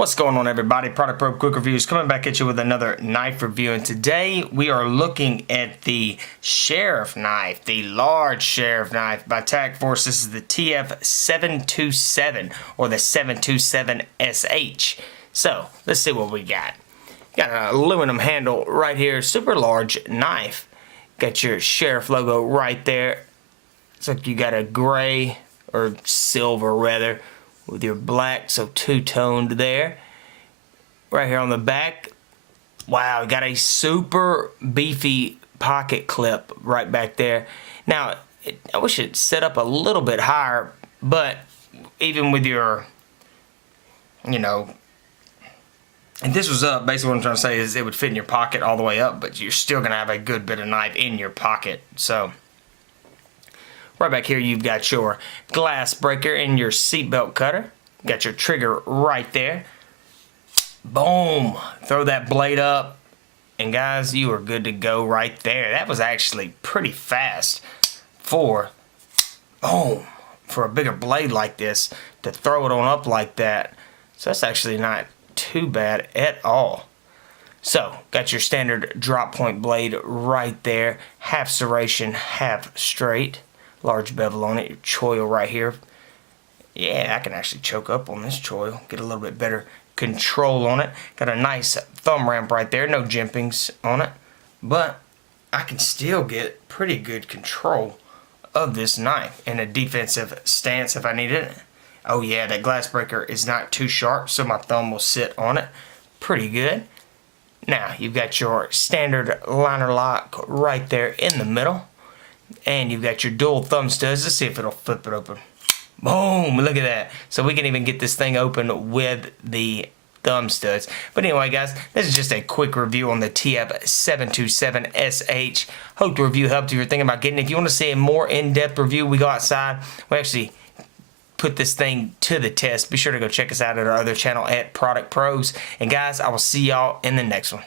What's going on, everybody? Product Pro Quick Reviews coming back at you with another knife review, and today we are looking at the Sheriff knife, the large Sheriff knife by Tac-force. This is the TF727 or the 727SH. So let's see what we got. Got an aluminum handle right here, super large knife. Got your Sheriff logo right there. It's like you got a gray or silver rather with your black, so two-toned there. Right here on the back, wow, got a super beefy pocket clip right back there. Now, I wish it set up a little bit higher, but even with your, if this was up, basically what I'm trying to say is it would fit in your pocket all the way up, but you're still going to have a good bit of knife in your pocket. So right back here, you've got your glass breaker and your seatbelt cutter. Got your trigger right there. Boom! Throw that blade up, and guys, you are good to go right there. That was actually pretty fast for a bigger blade like this to throw it on up like that. So that's actually not too bad at all. So, got your standard drop point blade right there. Half serration, half straight. Large bevel on it. Your choil right here. Yeah, I can actually choke up on this choil. Get a little bit better control on it. Got a nice thumb ramp right there. No jimpings on it. But I can still get pretty good control of this knife in a defensive stance if I need it. Oh yeah, that glass breaker is not too sharp, so my thumb will sit on it pretty good. Now, you've got your standard liner lock right there in the middle. And you've got your dual thumb studs. Let's see if it'll flip it open. Boom! Look at that. So we can even get this thing open with the thumb studs. But anyway, guys, this is just a quick review on the TF727SH. Hope the review helped if you're thinking about getting it. If you want to see a more in-depth review, we go outside. We actually put this thing to the test. Be sure to go check us out at our other channel at Product Pros. And guys, I will see y'all in the next one.